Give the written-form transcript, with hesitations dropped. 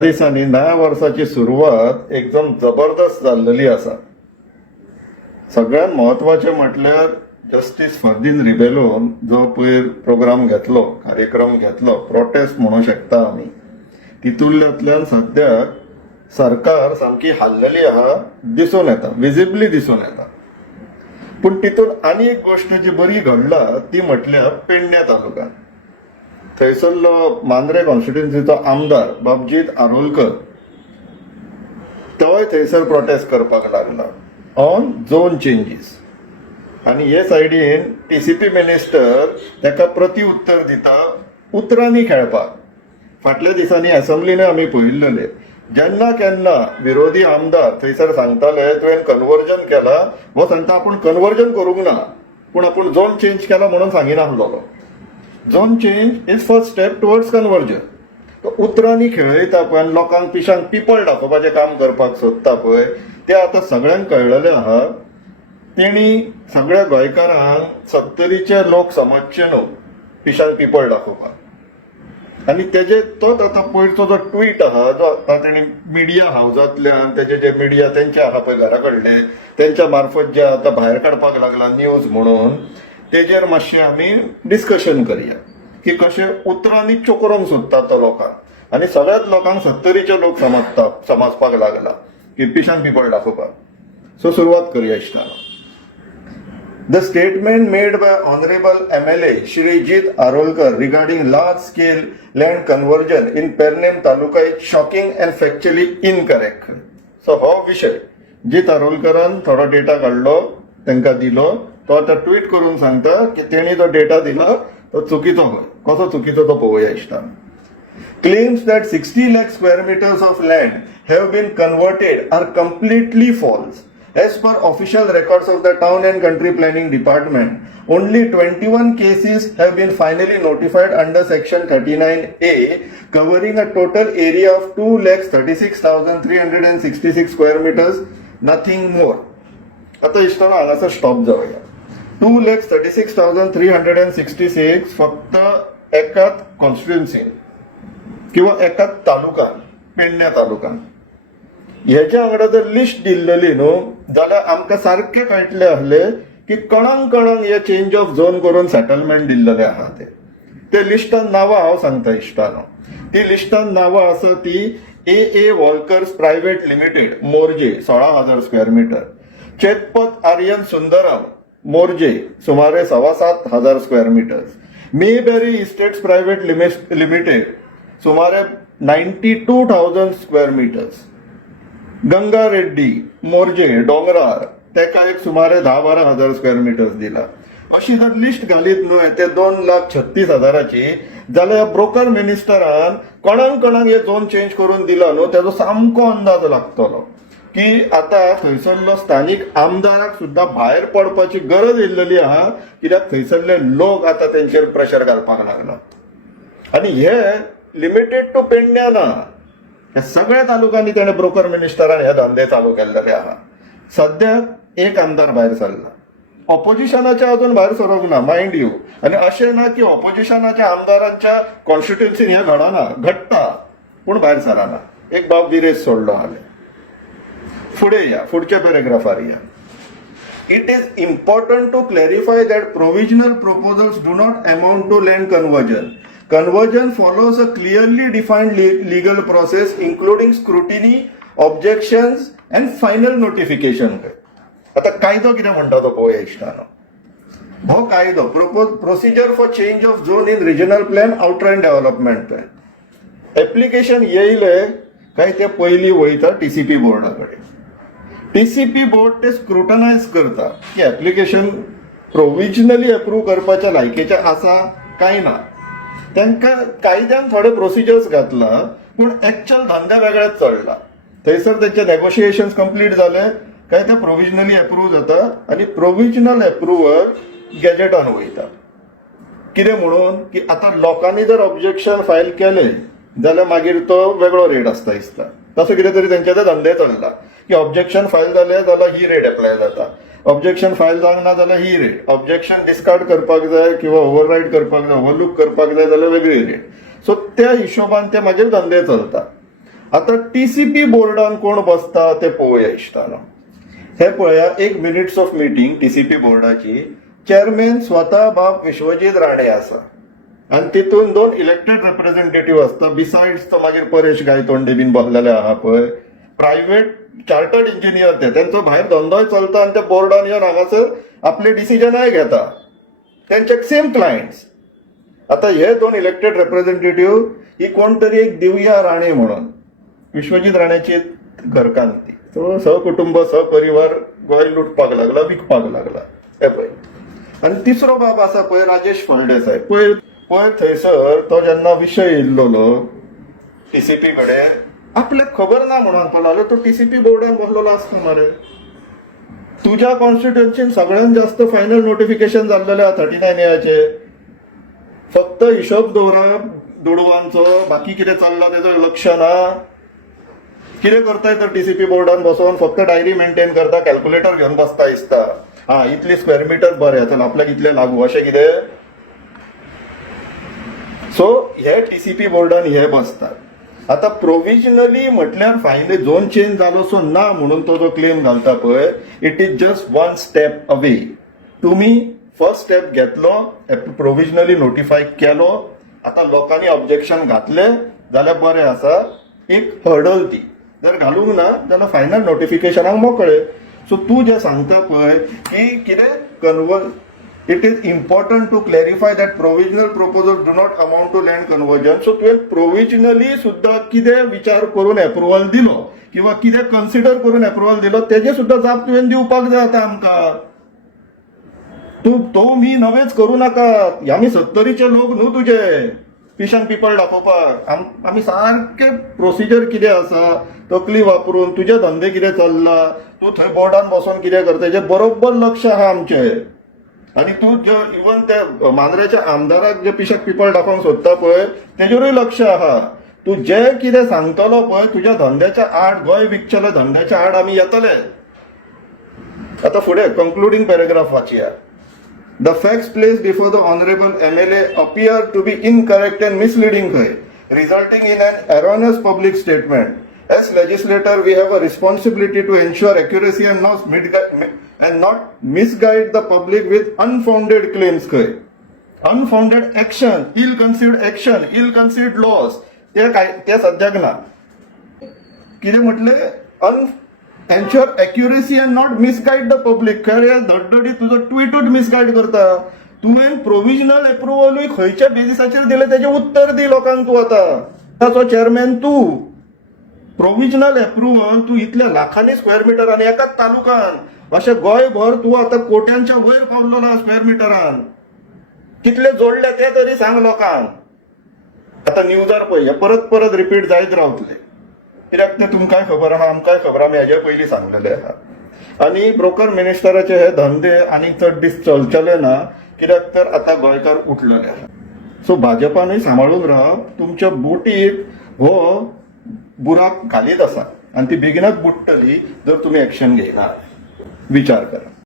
दिसांनी नव्या वर्साची सुरवात एकदम जबरदस्त जाल्लेली आसा. सगळ्यात महत्वाचे म्हटल्यार जस्टिस फर्दीन रिबेलोन जो पयर प्रोग्राम घेतलो, कार्यक्रम घेतलो, प्रोटेस्ट म्हणू शकता आमी, तितूंतल्यातल्यान सद्याक सरकार सामकी हाल्लेली आहा दिसून येता, विजिबली दिसून येता. पूण तितून आनी एक गोष्ट जी बरी घडला ती म्हटल्यार पेडण्या तालुक्यात थंयसरलो मांद्रे कॉन्स्टिट्युएन्सीचो आमदार बाबजीत आरोलकर तोय थंयसर प्रोटेस्ट करपाक लागला ऑन झोन चेंजीस. आनी हे सायडीन टीसीपी मिनिस्टर ताका प्रत्युत्तर दिता उतरांनी खेळपाक. फाटल्या दिसांनी असेंब्लीने आमी पळयल्लेले जेन्ना केन्ना विरोधी आमदार थंयसर सांगताले तुवें कन्वर्जन केला, हो सांगता आपूण कन्वर्जन करूंक ना पूण आपूण झोन चेंज केला म्हणून सांगिनासलो. Zone change is first step towards conversion. तो उतरांनी खेळयता पळय आनी लोकांक पिशांक पिपळ दाखोवपाचें काम करपाक सोदता पळय तें आतां सगळ्यांक कळलेलें आहा. तेणी सगळ्या गोंयकारांक 70चे लोक समजचे न्हू पिशांक पिपळ दाखोवपाक. आनी तेजे तोच आतां पयरचो जो ट्वीट आहा जो आतां तेणी मिडिया हावजांतल्यान तेजे जे मिडिया तेंचे आहा पळय घरा कडले तेंच्या मार्फत जे आतां भायर काडपाक लागला न्यूज म्हणून, तेजेर मातशें आमी डिस्कशन करया की कशें उतरांनी चोकरोंक सोदतात तो लोकांक आनी सगळ्याच लोकांक 70चे लोक समजपाक लागला की पिशांक पिपळ दाखोवपाक. सो सुरवात करया इश्टानो. The statement made by Honorable MLA Shrijit Arolkar regarding large-scale land conversion in Pernem Taluka is shocking and factually incorrect. So हो विषय जीत आरोलकरान थोडो डेटा काढलो तांकां दिलो तो आता ट्वीट करून सांगता की तेणी जो डेटा दिला तो चुकीचो होय. कसो चुकीचो तो पळोवया इश्टान. Claims that 60 lakh square meters of land have been converted are completely false. As per official records of the Town and Country Planning Department, only 21 cases have been finally notified under Section 39A, covering a total area of 2,36,366 square meters, nothing more. आता इश्टानो हांगासर stop जावया. 2,36,366 फक्त एकाच कॉन्स्टिट्युएन्सीन किंवा एकाच तालुक्यात, पेडण्या तालुक्यात. ह्याच्या वांगडा जर लिस्ट दिल्ली न्हू जाल्यार आमकां सारखे कळटले आसले की कणांक हे चेंज ऑफ झोन करून सेटलमेंट दिल्लेले आहा ते लिस्टान नांवां हांव सांगता इश्टानो. ती लिस्टान नांवां आसा ती ए वॉल्कर्स प्रायव्हेट लिमिटेड मोर्जे 16,000 स्क्वेअर मीटर, चेतपत आर्यन सुंदरम मोर्जे सुमारे 7,500 square metres, Mayberry estates private limited सुमारे 92,000 स्क्वेअर मीटर्स, गंगा रेड्डी मोर्जे डोंगरार तेका एक सुमारे 10-12,000 स्क्वेअर मिटर्स दिला. अशी जर लिस्ट घालीत न्हू ते 2,36,000ची जाल्यार ब्रोकर मिनिस्टरान कोणाक हे झोन चेंज करून दिला न्हू तेजो सामको अंदाज लागतलो की आता थंयसरलो स्थानिक आमदाराक सुद्धा भायर पडपाची गरज येयल्लेली आहा कित्याक थंयसरले लोक आता तेंचेर प्रेशर घालपाक लागला. आनी हे लिमिटेड टू पेडण्या ना, या सगळ्या तालुक्यांनी त्याने ब्रोकर मिनिस्टरान हे धंदे चालू केलेले आहा. सद्याक एक आमदार भायर सरला, ऑपोजिशनाचे अजून भायर सरोंक ना माइंड यू. आनी अशें ना की ऑपोजिशनाच्या आमदारांच्या कॉन्स्टिट्युएन्सीन हे घडना, घडटा पूण भायर सराना. एक बाब विरेज सोडलो हाले. फुडें या, फुडच्या पॅरेग्राफार या. It is important to clarify that provisional proposals do not amount to land conversion. Conversion follows a clearly defined legal process including scrutiny, objections and final notification. आता कायदो कितें म्हणटा तो पळोवया इश्टानो. हो कायदो procedure for change of zone in regional plan outline development plan. Application येयले काय ते पयलीं वयता टीसीपी बोर्डा कडेन. टीसीपी बोर्ड ते स्क्रुटनायज करता की एप्लिकेशन प्रोविजनली अप्रूव्ह करपाच्या लायकेचे आसा काय ना. तांकां कायद्यान थोडे प्रोसिजर्स घातला पूण एक्चुअल धंदे वेगळेच चलला. थंयसर तेंचे नेगोशिएशन्स कंप्लीट जाले काय ते प्रोविजनली अप्रूव्ह जाता आनी प्रोविजनल अप्रुवल गॅजेटान वयता. कितें म्हणून की आतां लोकांनी जर ऑब्जेक्शन फायल केले जाल्यार मागीर तो वेगळो रेट आसता दिसता. तसो कितें तरी तेंचे ते धंदे चलला की ऑब्जेक्शन फायल जाले जाल्यार ही रेट अप्लाय जाता, ऑब्जेक्शन फायल जावंक ना जाल्यार ही रेट, ऑब्जेक्शन डिस्कार्ड करपाक जाय किंवा ओव्हरराईड करपाक जाय, ओव्हरलूक करपाक जाय जाल्यार वेगळी रेट. सो त्या हिशोबान ते मागीर धंदे चलता. आता टीसीपी बोर्डान कोण बसता ते पळोवया इश्टानो. हे पळया, एक मिनिट्स ऑफ मिटींग टीसीपी बोर्डाची. चेअरमॅन स्वता बाब विश्वजीत राणे आसा आणि तितून 2 इलेक्टेड रिप्रेझेंटेटिव्ह असता. बिसाइड्स तो मागीर परेश गायतोंडे बीन बसलेले आहा पळय, प्रायव्हेट चार्टर्ड इंजिनियर ते, त्यांचो भायर धंदोय चलता आणि त्या बोर्डान येवन हांगासर आपले डिसिजनाय घेता. त्यांचे सेम क्लायंट्स. आता हे 2 इलेक्टेड रिप्रेझेंटेटिव्ह ही कोण तरी एक दिव्या राणे म्हणून, विश्वजीत राण्याची घरकान्ती. तो सहकुटुंब सहपरिवार गोंय लुटपाक लागला, विकपाक लागला. हे पळय. आणि तिसरो बाब आसा पळय, राजेश फळदेसाय. पळय थंयसर तो जेन्ना विशय येयल्लो टीसीपी कडेन, आपल्याक खबर ना म्हणून पळयलो तो टीसीपी बोर्डान बसलेलो आसता मरे. तुज्या कॉन्स्टिट्युएन्सीन सगळ्यात जास्त फायनल नोटिफिकेशन जाल्लेले 39 एचे. फक्त हिशोब दवरप दुडवांचो, बाकी कितें चल्ला तेजो लक्ष ना. कितें करताय तर टीसीपी बोर्डान बसोन फक्त डायरी मेंटेन करता, कॅल्क्युलेटर घेवन बसता दिसता. इतली स्क्वेअर मिटर बरें तर आपल्याक इतले लागू अशें कितें. सो हे टीसीपी बोर्डान हे बसतात. आता प्रोव्हिजनली म्हटल्यार फायनली झोन चेंज जालो सो ना म्हणून तो जो क्लेम घालता पळय, it is just 1 step away. तुम्ही फर्स्ट स्टेप घेतलो, प्रोव्हिजनली नोटिफाय केलो. आता लोकांनी ऑब्जेक्शन घातले जाल्यार बरें आसा, एक हर्डल ती. जर घालूंक ना जाल्यार फायनल नोटिफिकेशनाक मोकळे. सो तू जे सांगता पळय की कितें it is important to clarify that provisional proposals do not amount to land conversion. So तुवें प्रोव्हिजनली सुद्धा कितें विचार करून अप्रुव्हल दिलो किंवा कितें कन्सिडर करून अप्रुव्हल दिलो तेजे सुद्धा जाप तुवें दिवपाक जाय आतां आमकां. तो मी नवेच करू नाका. आमी 70चे लोक न्हू तुजे फिश अँड पीपल दाखोवपाक. आमी सारखे प्रोसिजर कितें आसा तकली वापरून तुजे धंदे कितें चल्ला, तूं थंय बोर्डान बसोन कितें करता हेजेर बरोबर लक्ष आहा आमचें. आणि तू इवन त्या मांद्रेच्या आमदाराक जे पिशक पीपल दाखोवंक सोदता पळय तेजेरूय लक्ष आहा. तू जे कितें सांगतलो पळय तुज्या धंद्याच्या आड, गोंय विकचेल्या धंद्याच्या आड आमी येतले. आता फुडें कंक्लुडिंग पॅरेग्राफ वाचया. The facts placed before the honourable MLA appear to be incorrect and misleading resulting in an erroneous public statement. As legislator, we have a responsibility to ensure accuracy and not misguide the public with unfounded claims. Unfounded action, ill-conceived laws. ते सद्याक ना. कितें म्हटलें? ensure accuracy and not misguide the public. खरें धडधडी तुजो ट्विटूच misguide करता. तुवें provisional अप्रुव्हलूय खंयच्या बेसिसाचेर दिलें तेजें उत्तर दी लोकांक. तूं आतां चेअरमॅन तूं प्रोव्हिजनल अप्रुव्हल तूं इतल्या लाखांनी स्क्वेअर मिटर आनी एकाच तालुकान अशें गोंयभर तूं आतां कोट्यांच्या वयर पावलेलो स्क्वेअर मिटरान. कितले जोडले ते तरी सांग लोकांक. आतां न्यूजार पळय परत परत रिपीट जायत रावतले कित्याक ते तुमकांय खबर आहा आमकांय खबर आमी हेजे पयलीं सांगलेले आहा. आनी ब्रोकर मिनिस्टराचे हे धंदे आनी चड दीस चलचले ना कित्याक तर आतां गोंयकार उठलेले आहा. सो भाजपानूय सांबाळून रावप. तुमच्या बोटीक हो बुराक घालीत आसा आनी ती बेगिनाच बुडटली जर तुमी एक्शन घेयना. विचार करा.